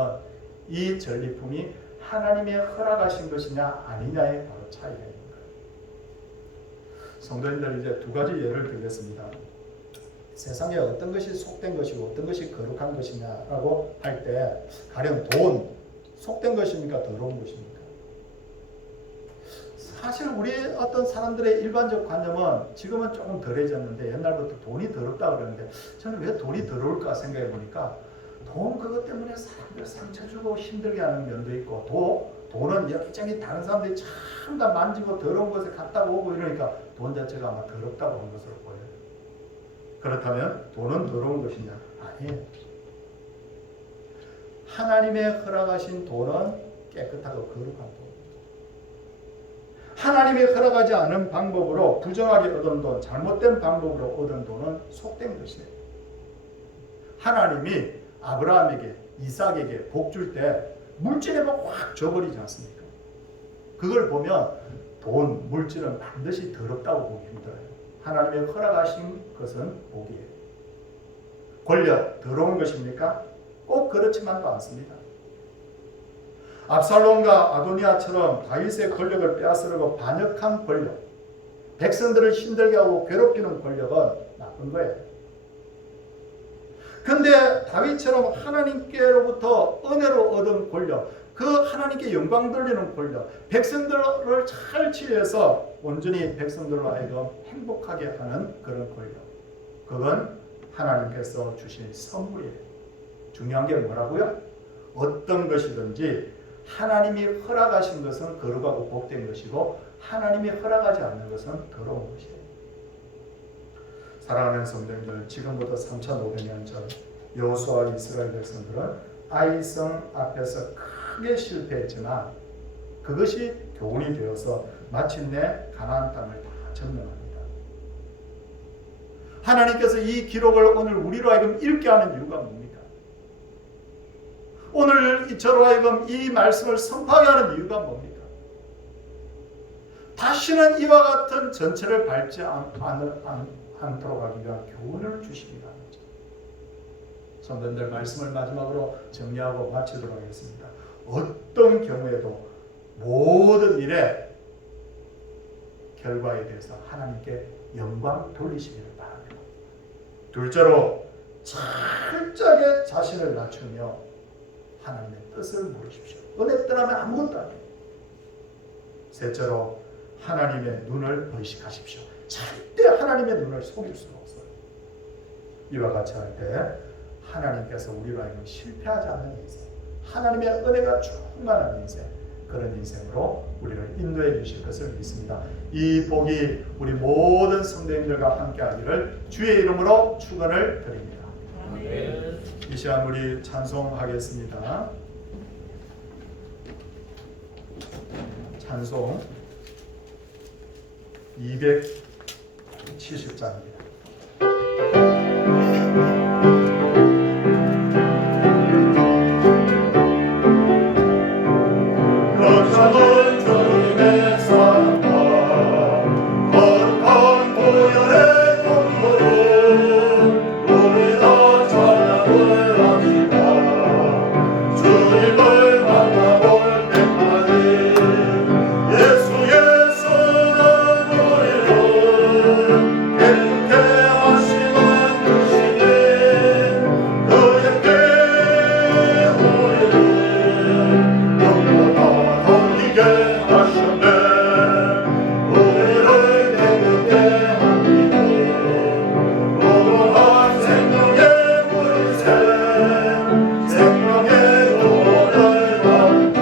이 전리품이 하나님의 허락하신 것이냐 아니냐의 바로 차이가 있는 거예요. 성도님들, 이제 두 가지 예를 들겠습니다. 세상에 어떤 것이 속된 것이고 어떤 것이 거룩한 것이냐라고 할 때 가령 돈, 속된 것입니까? 더러운 것입니까? 사실 우리 어떤 사람들의 일반적 관념은 지금은 조금 덜해졌는데 옛날부터 돈이 더럽다 그러는데 저는 왜 돈이 더러울까 생각해 보니까 돈 그것 때문에 사람들 상처 주고 힘들게 하는 면도 있고 돈은 여기저기 다른 사람들이 참 다 만지고 더러운 곳에 갔다 오고 이러니까 돈 자체가 아마 더럽다고 하는 것으로 보여요. 그렇다면 돈은 더러운 것이냐? 아니에요. 하나님의 허락하신 돈은 깨끗하고 거룩한 돈. 하나님이 허락하지 않은 방법으로 부정하게 얻은 돈, 잘못된 방법으로 얻은 돈은 속된 것이에요. 하나님이 아브라함에게, 이삭에게 복 줄 때 물질에 확 줘버리지 않습니까? 그걸 보면 돈, 물질은 반드시 더럽다고 보기 힘들어요. 하나님의 허락하신 것은 복이에요. 권력, 더러운 것입니까? 꼭 그렇지만도 않습니다. 압살롬과 아도니아처럼 다윗의 권력을 빼앗으려고 반역한 권력, 백성들을 힘들게 하고 괴롭히는 권력은 나쁜 거예요. 근데 다윗처럼 하나님께로부터 은혜로 얻은 권력, 그 하나님께 영광 돌리는 권력, 백성들을 잘 치유해서 온전히 백성들로 하여금 행복하게 하는 그런 권력, 그건 하나님께서 주신 선물이에요. 중요한 게 뭐라고요? 어떤 것이든지 하나님이 허락하신 것은 거룩하고 복된 것이고 하나님이 허락하지 않는 것은 더러운 것이에요. 사랑하는 성도님들, 지금부터 3,500년 전 여호수아와 이스라엘 백성들은 아이성 앞에서 크게 실패했지만 그것이 교훈이 되어서 마침내 가나안 땅을 다 점령합니다. 하나님께서 이 기록을 오늘 우리로 하여금 읽게 하는 이유가 뭡니까? 오늘 저로 하여금 이 말씀을 선포하게 하는 이유가 뭡니까? 다시는 이와 같은 전체를 밟지 않도록 하기 위한 교훈을 주시기 바랍니다. 선배들 말씀을 마지막으로 정리하고 마치도록 하겠습니다. 어떤 경우에도 모든 일의 결과에 대해서 하나님께 영광 돌리시기를 바랍니다. 둘째로 철저하게 자신을 낮추며 하나님의 뜻을 물으십시오. 은혜 떠나면 아무것도 안 돼요. 셋째로 하나님의 눈을 의식하십시오. 절대 하나님의 눈을 속일 수가 없어요. 이와 같이 할 때 하나님께서 우리로 하여금 실패하지 않는 인생, 하나님의 은혜가 충만한 인생, 그런 인생으로 우리를 인도해 주실 것을 믿습니다. 이 복이 우리 모든 성도님들과 함께 하기를 주의 이름으로 축원을 드립니다. 아멘. 이 시간 우리 찬송하겠습니다. 찬송 270장입니다. 거룩한 주님의 사랑과 거룩한 보혈의 공로로 우리 다 찬양을 합시다. 주님을 만나볼 때까지 예수의 선한 노래로 깨끗게 하시는 그 신이 너에게 우리를 돌리게 하셨네. 우리를 깨끗게 합니다. 무궁한 생명의 물새 생명의 구원을 받다.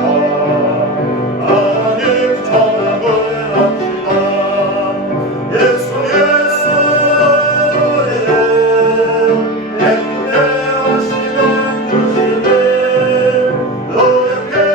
하나님 찬양을 합시다. 예수의 선을 깨끗게 하시는 주시니 너에게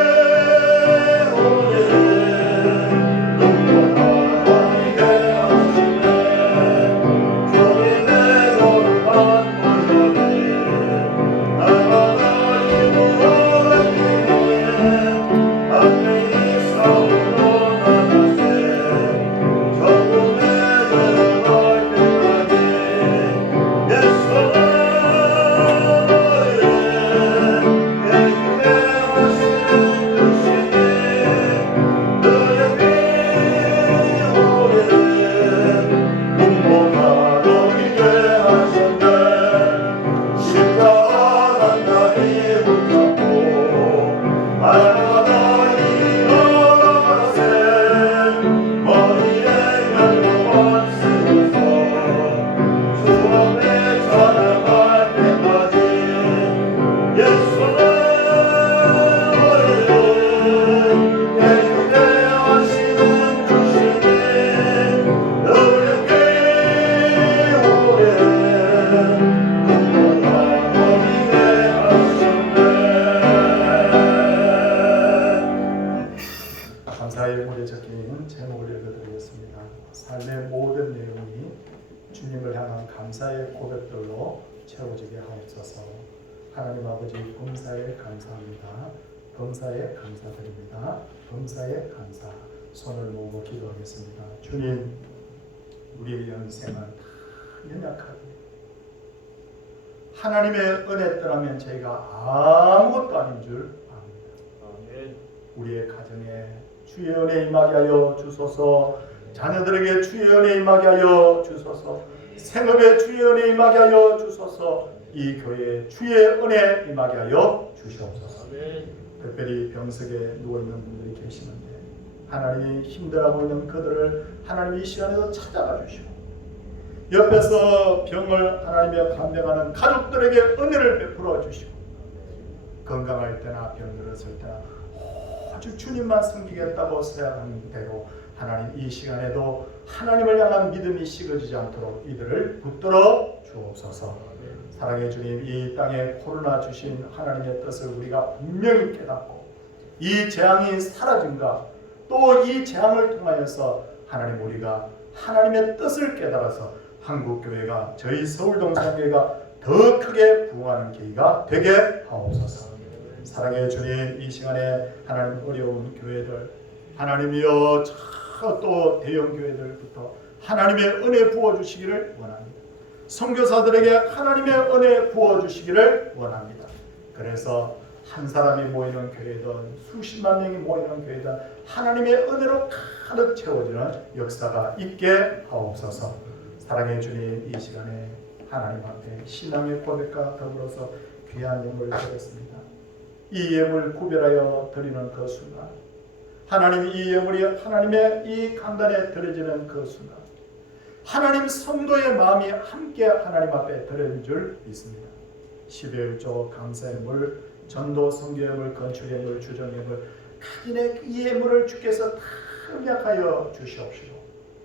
감사의 물에 적힌 제목을 읽어드리겠습니다. 삶의 모든 내용이 주님을 향한 감사의 고백들로 채워지게 하옵소서. 하나님 아버지, 범사에 감사합니다. 범사에 감사드립니다. 범사에 감사. 손을 모으고 기도하겠습니다. 주님, 우리의 인생은 다 연약하게 하나님의 은혜 떠나면 저희가 아무것도 아닌 줄 압니다. 우리의 가정에 주의 은혜 임하게 하여 주소서. 자녀들에게 주의 은혜 임하게 하여 주소서. 생업에 주의 은혜 임하게 하여 주소서. 이 교회에 주의 은혜 임하게 하여 주시옵소서. 특별히 병석에 누워있는 분들이 계시는데 하나님이 힘들어하고 있는 그들을 하나님이 이 시간에도 찾아가 주시고, 옆에서 병을 하나님의 간병하는 가족들에게 은혜를 베풀어 주시고, 건강할 때나 병들었을 때나 오직 주님만 섬기겠다고 생각하는 대로 하나님 이 시간에도 하나님을 향한 믿음이 식어지지 않도록 이들을 붙들어 주옵소서. 사랑의 주님, 이 땅에 코로나 주신 하나님의 뜻을 우리가 분명히 깨닫고 이 재앙이 사라짐과 또 이 재앙을 통하여서 하나님 우리가 하나님의 뜻을 깨달아서 한국교회가 저희 서울동산교회가 더 크게 부흥하는 계기가 되게 하옵소서. 사랑의 주님, 이 시간에 하나님 어려운 교회들 하나님이여 또 대형 교회들부터 하나님의 은혜 부어주시기를 원합니다. 선교사들에게 하나님의 은혜 부어주시기를 원합니다. 그래서 한 사람이 모이는 교회든 수십만 명이 모이는 교회든 하나님의 은혜로 가득 채워지는 역사가 있게 하옵소서. 사랑의 주님, 이 시간에 하나님 앞에 신앙의 고백과 더불어서 귀한 예물을 드렸습니다. 이 예물 구별하여 드리는 그 순간, 하나님 이 예물이 하나님의 이 강단에 드려지는 그 순간, 하나님 성도의 마음이 함께 하나님 앞에 드려진 줄 믿습니다. 11조 감사예물, 전도 선교예물, 건축예물, 주정예물, 각인의 이 예물을 주께서 다 협약하여 주시옵시고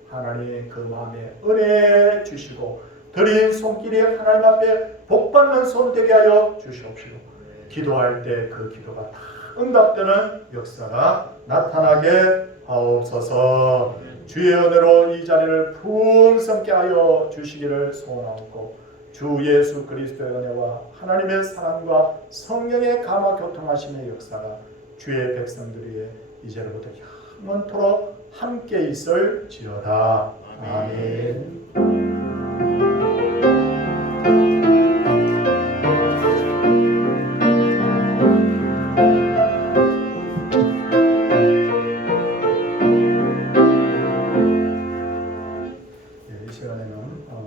하나님 그 마음에 은혜 주시고 드린 손길이 하나님 앞에 복받는 손 되게 하여 주시옵시고 기도할 때 그 기도가 다 응답되는 역사가 나타나게 하옵소서. 주의 은혜로 이 자리를 풍성케 하여 주시기를 소원하옵고 주 예수 그리스도의 은혜와 하나님의 사랑과 성령의 감화 교통하심의 역사가 주의 백성들 위에 이제로부터 영원토록 함께 있을지어다. 아멘.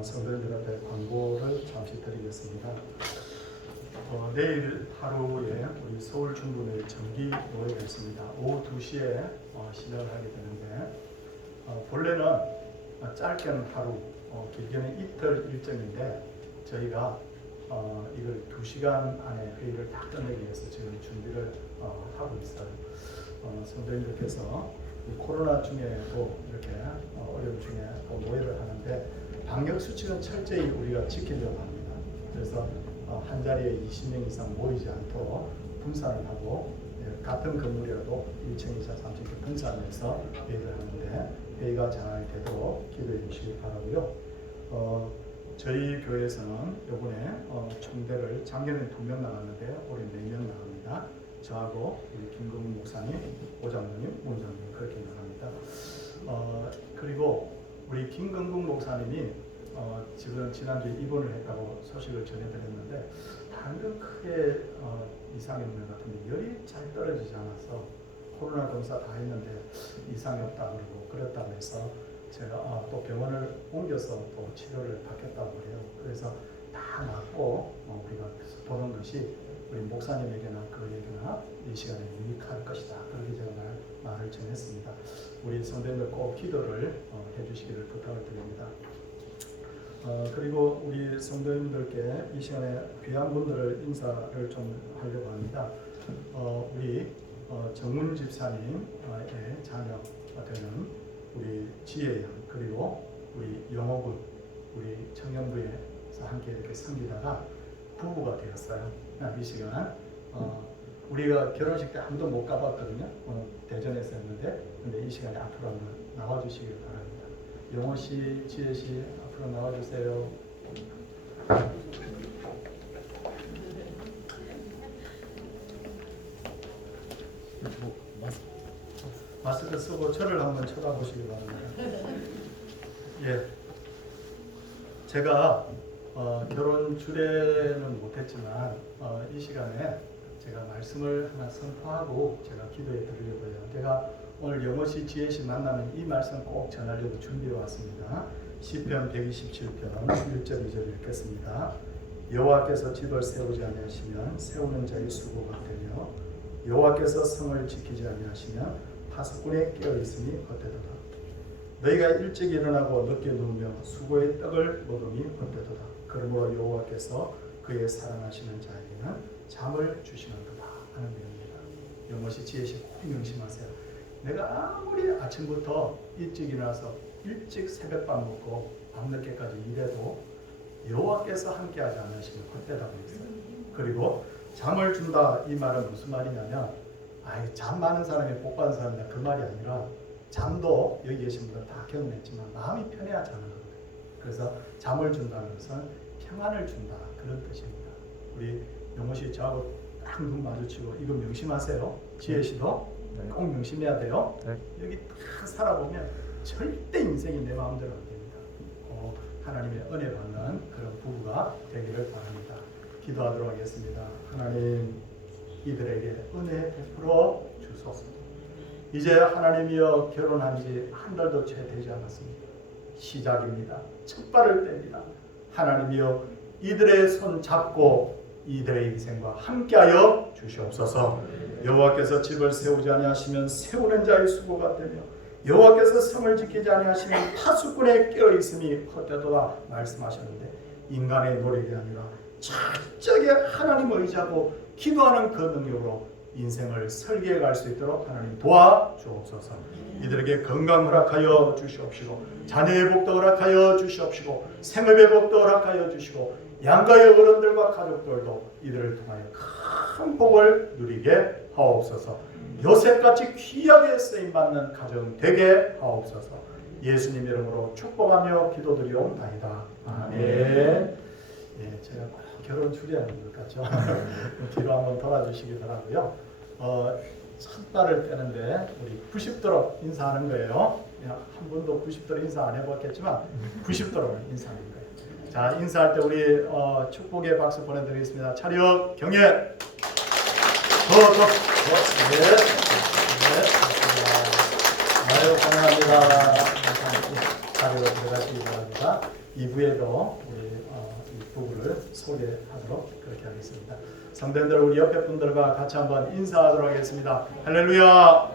성도님들 앞에 광고를 잠시 드리겠습니다. 내일 하루에 우리 서울 중부의 정기 모회가 있습니다. 오후 2시에 시작을 하게 되는데 본래는 짧게는 하루, 길게는 이틀 일정인데 저희가 이걸 2시간 안에 회의를 다 끝내기 위해서 지금 준비를 하고 있어요. 성도님들께서 코로나 중에도 이렇게 어려움 중에 모회를 하는데 방역 수칙은 철저히 우리가 지키려고 합니다. 그래서 한 자리에 20명 이상 모이지 않도록 분산을 하고 같은 건물이라도 1층, 2층, 3층 이렇게 분산해서 회의를 하는데 회의가 잘 되도록 기도해 주시기 바라고요. 저희 교회에서는 이번에 총대를 작년에 2명 나갔는데 올해 4명 나갑니다. 저하고 우리 김건국 목사님, 오장로님, 문장님 그렇게 나갑니다. 그리고 우리 김건국 목사님이 지금 지난주에 입원을 했다고 소식을 전해드렸는데 다른 건 크게 이상이 없는 것 같은데 열이 잘 떨어지지 않아서 코로나 검사 다 했는데 이상이 없다 그러고 그랬다고 해서 제가 또 병원을 옮겨서 또 치료를 받겠다고 그래요. 그래서 다 낫고 우리가 보는 것이 우리 목사님에게나 그에게나 이 시간에 유익할 것이다. 그렇게 제가 말을 전했습니다. 우리 성도님들 꼭 기도를 해주시기를 부탁을 드립니다. 그리고 우리 성도님들께 이 시간에 귀한 분들을 인사를 좀 하려고 합니다. 우리 정문 집사님의 자녀가 되는 우리 지혜양 그리고 우리 영호군 우리 청년부에서 함께 이렇게 섬기다가 부부가 되었어요. 이 시간 우리가 결혼식 때 한 번도 못 가봤거든요. 오늘 대전에서 했는데 근데 이 시간에 앞으로 한번 나와주시길 바랍니다. 영호 씨, 지혜 씨 앞으로 나와주세요. 마스크 쓰고 저를 한번 쳐다보시기 바랍니다. 예, 제가 결혼 주례는 못했지만 이 시간에 제가 말씀을 하나 선포하고 제가 기도해 드리려고요. 제가 오늘 영어시 지혜시 만나면 이 말씀 꼭 전하려고 준비해 왔습니다. 시편 127편 1절 2절 읽겠습니다. 여호와께서 집을 세우지 아니하시면 세우는 자의 수고가 되며 여호와께서 성을 지키지 아니하시면 파수꾼에 깨어 있으니 헛되도다. 너희가 일찍 일어나고 늦게 누우며 수고의 떡을 먹음이 헛되도다. 그러므로 여호와께서 그의 사랑하시는 자에게는 잠을 주시는도다 하는 내용입니다. 영어시 지혜시 꼭 명심하세요. 내가 아무리 아침부터 일찍 일어나서 일찍 새벽밥 먹고 밤늦게까지 일해도 여호와께서 함께하지 않으시면 헛되다고 했어요. 그리고 잠을 준다 이 말은 무슨 말이냐면 잠 많은 사람이 복 받은 사람이다 그 말이 아니라 잠도 여기 계신 분들 다 경험했지만 마음이 편해야 자는 거예요. 그래서 잠을 준다는 것은 평안을 준다 그런 뜻입니다. 우리 영호 씨 저하고 딱 눈 마주치고 이거 명심하세요. 지혜 씨도 꼭 명심해야 돼요. 여기 딱 살아보면 절대 인생이 내 마음대로 안 됩니다. 하나님의 은혜 받는 그런 부부가 되기를 바랍니다. 기도하도록 하겠습니다. 하나님 이들에게 은혜 베풀어 주소서. 이제 하나님이여 결혼한 지 한 달도 채 되지 않았습니다. 시작입니다. 첫 발을 뗍니다. 하나님이여 이들의 손 잡고 이들의 인생과 함께하여 주시옵소서. 여호와께서 집을 세우지 아니하시면 세우는 자의 수고가 되며 여호와께서 성을 지키지 아니하시면 파수꾼의 깨어있음이 헛되도다 말씀하셨는데 인간의 노력이 아니라 철저하게 하나님을 의지하고 기도하는 그 능력으로 인생을 설계해 갈 수 있도록 하나님 도와주옵소서. 이들에게 건강 허락하여 주시옵시고 자녀의 복도 허락하여 주시옵시고 생업의 복도 허락하여 주시고 양가의 어른들과 가족들도 이들을 통하여 큰 복을 누리게 하옵소서. 요셉같이 귀하게 쓰임받는 가정 되게 하옵소서. 예수님 이름으로 축복하며 기도드리옵나이다. 아멘. 예, 제가 꼭 결혼 추리하는 것 같죠. 뒤로 한번 돌아주시기 바라고요. 첫 발을 떼는데 우리 90도로 인사하는 거예요. 한 번도 90도로 인사 안 해봤겠지만 90도로 인사하는 거예요. 자, 인사할 때 우리 축복의 박수 보내드리겠습니다. 차렷 경례. 아유, 환영합니다. 자리로 들어가시기 바랍니다. 2부에도 우리 이 부부를 소개하도록 그렇게 하겠습니다. 성도님들 우리 옆에 분들과 같이 한번 인사하도록 하겠습니다. 할렐루야.